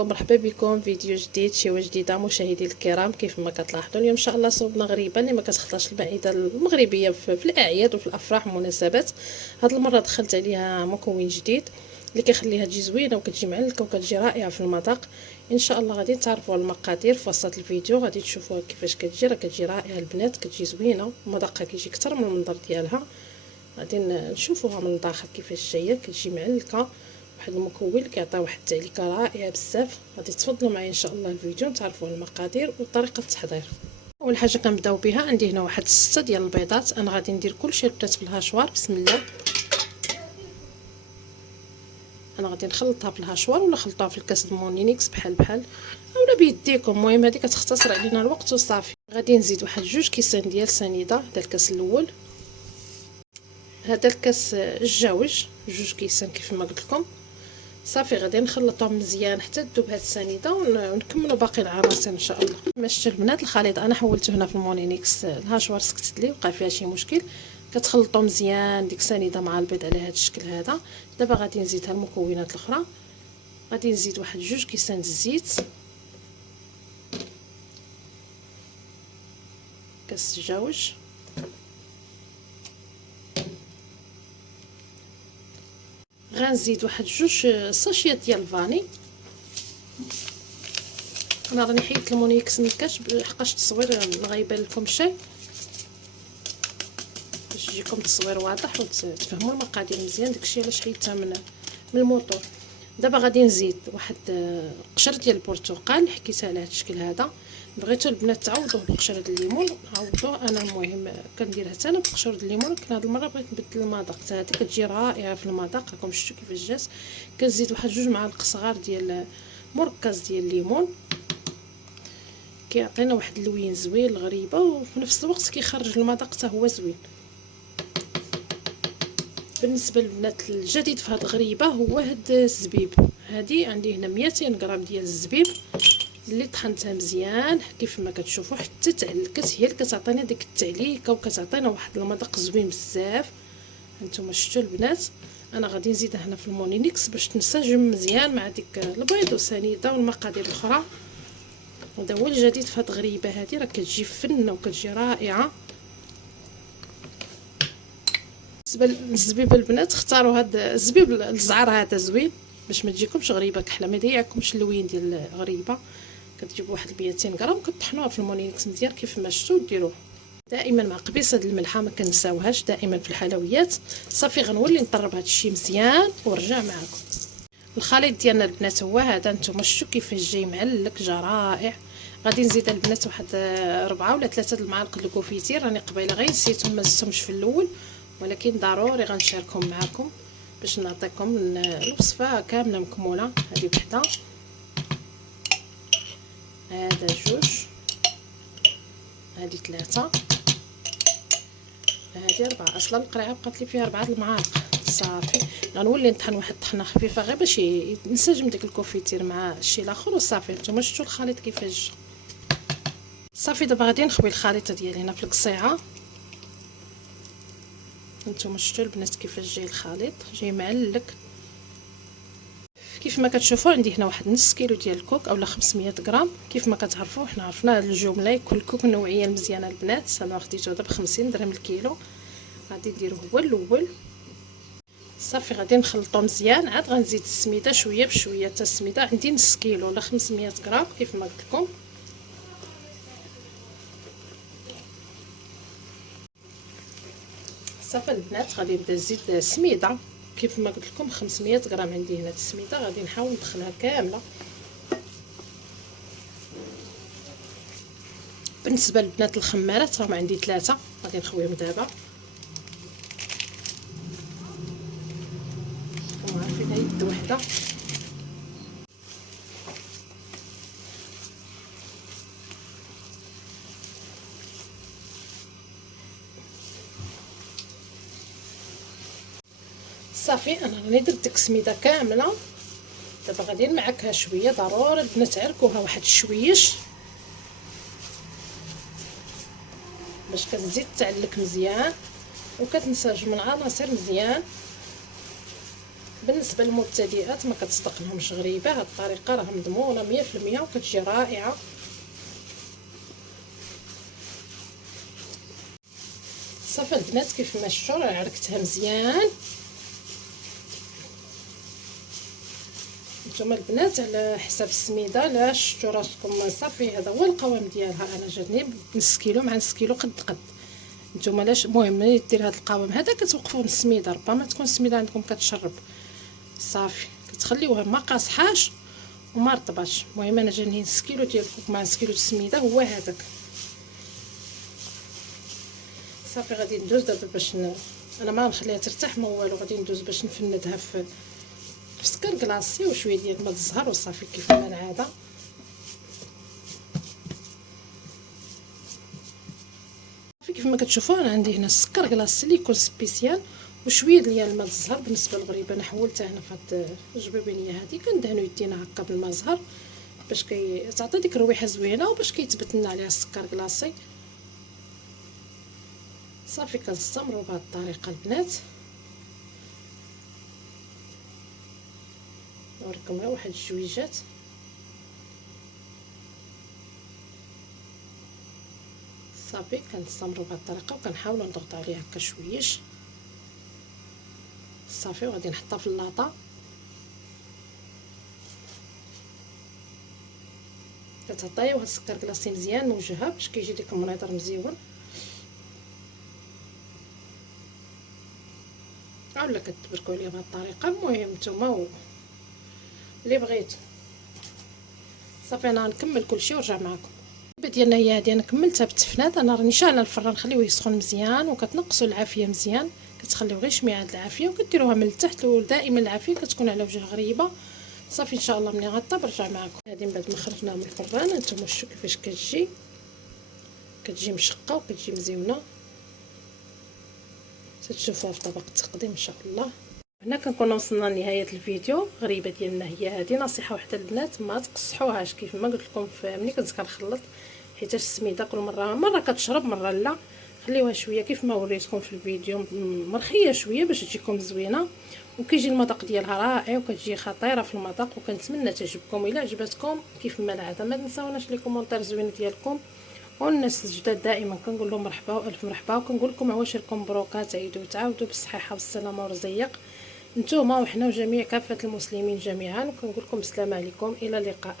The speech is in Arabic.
عليكم، مرحبا بكم فيديو جديد، شيوه جديده مشاهدي الكرام. كيف ما كتلاحظوا اليوم ان شاء الله صوبنا غريبه اللي ما كتخطاش المائده المغربيه في الاعياد وفي الافراح والمناسبات. هاد المره دخلت عليها مكون جديد اللي كيخليها تجي زوينه وكتجي معلكه وكتجي رائعه في المذاق. ان شاء الله غادي تعرفوا المقادير في وسط الفيديو، غادي تشوفوها كيفاش كتجي. راه كتجي رائعه البنات، كتجي زوينه ومذاقها كيجي اكثر من المنظر ديالها. غادي نشوفوها من الداخل كيفاش جايه، كتجي معلكه واحد المكون كيعطي واحد التعليكه رائعه بزاف. غادي تفضلوا معايا ان شاء الله الفيديو تعرفوا المقادير وطريقه التحضير. اول حاجه كنبداو بها، عندي هنا واحد 6 ديال البيضات. انا غادي ندير كلشي البيضات في الهاشوار. بسم الله. انا غادي نخلطها في الهاشوار ولا خلطوها في الكاس المونينيكس بحال اولا بيديكم. المهم هذه كتختصر علينا الوقت وصافي. غادي نزيد واحد 2 كيسان ديال سنيده. هذا الكاس الاول، هذا الكاس الجوج 2 كيسان كيف ما قلت لكم. صافي غادي نخلطهم مزيان حتى تذوب هاد السنيده ونكملوا باقي العناصر ان شاء الله. كما شفتوا البنات الخليط انا حولته هنا في المونينيكس، الهاشوار سكتت لي وقع فيها شي مشكل. كتخلطوا مزيان ديك السنيده مع البيض على هذا الشكل هذا. دابا غادي نزيدها المكونات الاخرى. غادي نزيد واحد 2 كيسان الزيت، كاس الجوج، غنزيد واحد 2 ساشيات ديال الفاني. انا راني حيدت المونيكس نكاش لحقاش التصوير غايبان لكم الشيء، باش يجيكم التصوير واضح وتفهموا المقادير مزيان. داكشي علاش حيدتها من الموطور. دابا غادي نزيد واحد قشر ديال البرتقال حكيتها على هذا الشكل هذا. بغيتو البنات تعوضوه بقشره الليمون عوضوه، انا المهم كنديرها حتى انا بقشره الليمون، ولكن هذه المره بغيت نبدل المذاق حتى هذه كتجي رائعه في المذاق. راكم شفتوا كيفاش جات. كنزيد واحد 2 معالق صغار ديال مركز ديال الليمون، كيعطينا واحد اللوين زوين الغريبه وفي نفس الوقت كيخرج المذاق حتى هو زوين. بالنسبه للبنات الجديد في هاد الغريبه هو هاد الزبيب. هادي عندي هنا 200 غرام ديال الزبيب اللي طحنتها مزيان كيف ما كتشوفوا حتى تعلكت، هي اللي كتعطينا ديك التعليكه وكتعطينا واحد المذاق زوين بزاف. هانتوما شفتوا البنات. انا غادي نزيدها هنا في المونينيكس باش تنسجم مزيان مع ديك البيض والسنيده والمقادير الاخرى. هذا هو الجديد في هاد الغريبه هذه، راه كتجي فنه وكتجي رائعه. بالنسبه للزبيب البنات اختاروا هذا الزبيب الزعر هذا زوين باش ما تجيكمش غريبه كحله، ما يضيعكمش اللوين ديال الغريبه. كتجيبوا واحد 200 غرام كطحنوها في المونينيكس مزيان كيف ما شفتوا. ديروه دائما مع قبيصه د الملحه، ما كنساوهاش دائما في الحلويات. صافي غنولي نطرب هذا الشيء مزيان ونرجع معكم. الخليط ديالنا البنات هو هذا، نتوما شفتوا كيفاش جاي معلك، جا رائع. غادي نزيد البنات واحد 4 ولا 3 المعالق د الكوفيتير. راني قبيله غير نسيتهم ما زدتهمش في الاول، ولكن ضروري غنشاركهم معكم باش نعطيكم الوصفه كامله مكموله. هذه وحده، هذا 2، هذه 3، هذه 4. اصلا القريعه بقات لي فيها 4 المعالق. صافي غنولي نطحن واحد الطحنه خفيفه غير باش ينسجم داك الكوفيتير مع الشيء الاخر وصافي. نتوما شفتوا الخليط كيفاش. صافي دابا غادي نخوي الخليط ديالي هنا في القصيعه. نتوما شفتوا البنات كيفاش جاي الخليط، جاي معلك كيف ما كتشوفوا. عندي هنا واحد نص كيلو ديال الكوك اولا 500 غرام. كيف ما كتعرفوا حنا عرفنا الجمله يكون الكوك النوعيه المزيانه البنات. انا خديته دابا 50 درهم الكيلو. غادي نديرو هو الاول. صافي غادي نخلطو مزيان. عاد غنزيد السميده شويه بشويه. حتى السميده عندي نص كيلو ولا 500 غرام كيف ما قلت لكم. صافي البنات غادي نبدا نزيد السميده كيف ما قلت لكم 500 غرام. عندي هنا السميده غادي نحاول ندخلها كامله. بالنسبه للبنات الخمارات راهم عندي 3، غادي نخويهم دابا. عارفين يد وحده. صافي انا راني درت ديك السميده كامله. دابا غادي نمعكها شويه. ضروري البنات عركوها واحد شويش باش كتزيد تعلك مزيان وكتنسجم العناصر مزيان. بالنسبه للمبتدئات ما كتستقلهمش غريبه، هاد الطريقه راه مضمونه 100% وكتجي رائعه. صافي البنات كيف ما شفتوا راه عركتها مزيان. نتوما البنات على حساب السميده لا شفتوا راسكم صافي هذا هو القوام ديالها. انا جاتني نص كيلو مع نص كيلو قد نتوما لاش المهم ملي دير هذا القوام هذا كتوقفوا بالسميده، ربما تكون السميده عندكم كتشرب صافي كتخليوها ما قاصحاش وما رطباش. المهم انا جاني نص كيلو ديال الكوك مع نص كيلو السميده هو هذاك. صافي غادي ندوز دابا باش انا ما نخليها ترتاح ما والو، غادي ندوز باش نفندها في سكر كلاصي وشويه ديال الماء الزهر وصافي كيف ما العاده. صافي كيف ما كتشوفوا انا عندي هنا السكر كلاصي اللي يكون سبيسيال وشويه ديال الماء الزهر. بالنسبه للغريبه انا حولتها هنا في هاد الجبابينيه هذه كندهنوا يدينا هكا بالماء الزهر باش كتعطي ديك الرويحه زوينه وباش كيتبت لنا عليها السكر كلاصي. صافي كنستمروا بهذه الطريقه البنات. نوريكم غير واحد الجويجات. صافي كنستمروا بهذه الطريقه وكنحاولوا نضغطوا عليها هكا شويش. صافي وغادي نحطها في اللاطه. كتعطيو هاد السكر كلاصي مزيان موجهه باش كيجي ديك المنيطر مزيون، اولا كتبركوا عليها بهاد الطريقه. المهم نتوما اللي بغيتو. صافي انا نكمل كلشي ونرجع معكم. ديالنا هي هادي انا كملتها بالتفنات. انا راني شاعله الفران نخليوه يسخن مزيان وكتنقصوا العافيه مزيان، كتخليو غير شميعه العافيه وكديروها من التحت ودائما العافيه كتكون على وجه غريبه. صافي ان شاء الله ملي غطا برجع معكم. هادي من بعد ما خرجناها من الفران نتوما شوفوا كيفاش كتجي مشقه وكتجي مزيونه. تشوفوها في طبق التقديم ان شاء الله. هنا كنكون وصلنا لنهايه الفيديو. غريبه ديالنا هي هذه. نصيحه واحده البنات ما تقصحوهاش كيف ما قلت لكم ملي كنت كنخلط، حيت السميده كل مره كتشرب مره لا. خليوها شويه كيف ما وريتكم في الفيديو مرخيه شويه باش تجيكم زوينه وكيجي المذاق ديالها رائع وكتجي خطيره في المذاق. وكنتمنى تعجبكم. الا عجبتكم كيف ما العاده ما تنساوناش لي كومونتير زوين ديالكم. والناس الجداد دائما كنقول لهم مرحبا والف مرحبا، وكنقول لكم عواشركم مبروكات، عيدوا وتعاودوا بالصحه والسلامه والرزيق نتوما وحنا وجميع كافه المسلمين جميعا. وكنقول لكم السلام عليكم الى اللقاء.